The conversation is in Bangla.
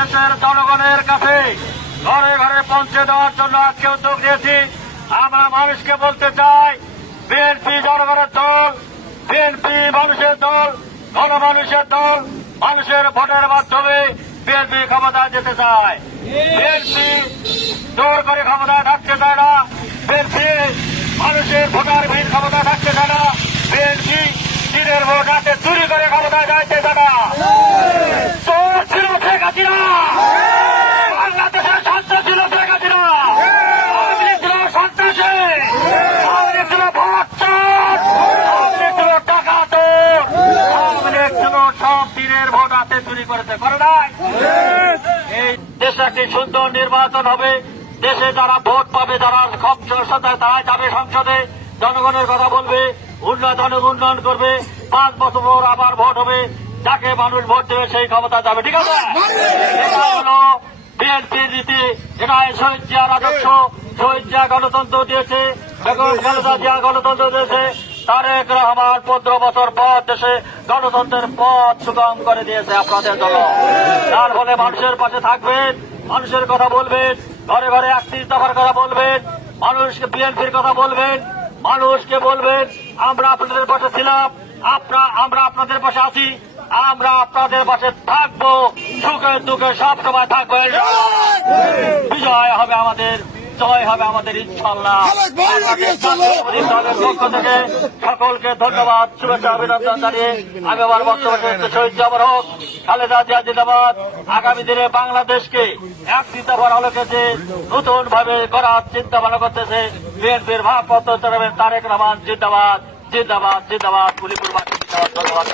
দেশের জনগণের কাছে ঘরে ঘরে পৌঁছে দেওয়ার জন্য আজকে উদ্যোগ নিয়েছি। আমরা মানুষকে বলতে চাই, বিএনপি জনগণের দল, বিএনপি মানুষের দল, গণমানুষের দল, মানুষের ভোটের মাধ্যমে বিএনপি ক্ষমতায় যেতে চায়। বিএনপি জোর করে ক্ষমতায় থাকতে চায় না। বিএনপি মানুষের ভোটার ভিড় ক্ষমতায় থাকতে চায় না। বিএনপি দিনের ভোট রাতে চুরি করে ক্ষমতায় যাইতে চায় না। চোর ছিল শেখ হাসিনা, বাংলাদেশের সন্ত্রাস ছিল শেখ হাসিনা, আওয়ামী লীগ ছিল সন্ত্রাসী, আওয়ামী লীগ ছিল ভোট চোর, আওয়ামী লীগ ছিল টাকা চোর, আওয়ামী লীগ ছিল সব দিনের ভোট রাতে চুরি করেছে, করে নাই? এই দেশে একটি সুন্দর নির্বাচন হবে। দেশে যারা ভোট পাবে, যারা তারা যাবে সংসদে, জনগণের কথা বলবে, উন্নয়ন করবে। 5 বছর পর আবার ভোট হবে, যাকে মানুষ ভোট দেবে সেই ক্ষমতা যাবে। ঠিক আছে? এটা হল বিএনপির নীতি। এটা শহীদ জিয়া রাজস্ব, শহীদ জিয়া গণতন্ত্র দিয়েছে, বেগম খালেদা জিয়া গণতন্ত্র দিয়েছে, তারেক রহমান 15 বছর পর দেশে গণতন্ত্রের পথ সুগম করে দিয়েছে আপনাদের জন্য। তার ফলে মানুষের পাশে থাকবেন, মানুষের কথা বলবেন, ঘরে ঘরে 31 দফার কথা বলবেন, মানুষকে বিএনপির কথা বলবেন, মানুষকে বলবেন আমরা আপনাদের পাশে ছিলাম, আমরা আপনাদের পাশে আছি, আমরা আপনাদের পাশে থাকবো, সুখে দুঃখে সব সময় থাকবো। বিজয় হবে আমাদের, জয় হবে আমাদের ইনশাআল্লাহ। দলের পক্ষ থেকে সকলকে ধন্যবাদ, শুভেচ্ছা, অভিনন্দন জানিয়ে আমি আমার বক্তব্য শহীদ জামার হোক, খালেদা জিয়া জিন্দাবাদ। আগামী দিনে বাংলাদেশকে এক চিন্তাভাবনা আলোকে যে নতুন ভাবে করার চিন্তা ভাবনা করতেছে বিএনপির ভারপ্রাপ্ত চেয়ারম্যান তারেক রহমান জিন্দাবাদ, জিন্দাবাদ, জিন্দাবাদ। ধন্যবাদ।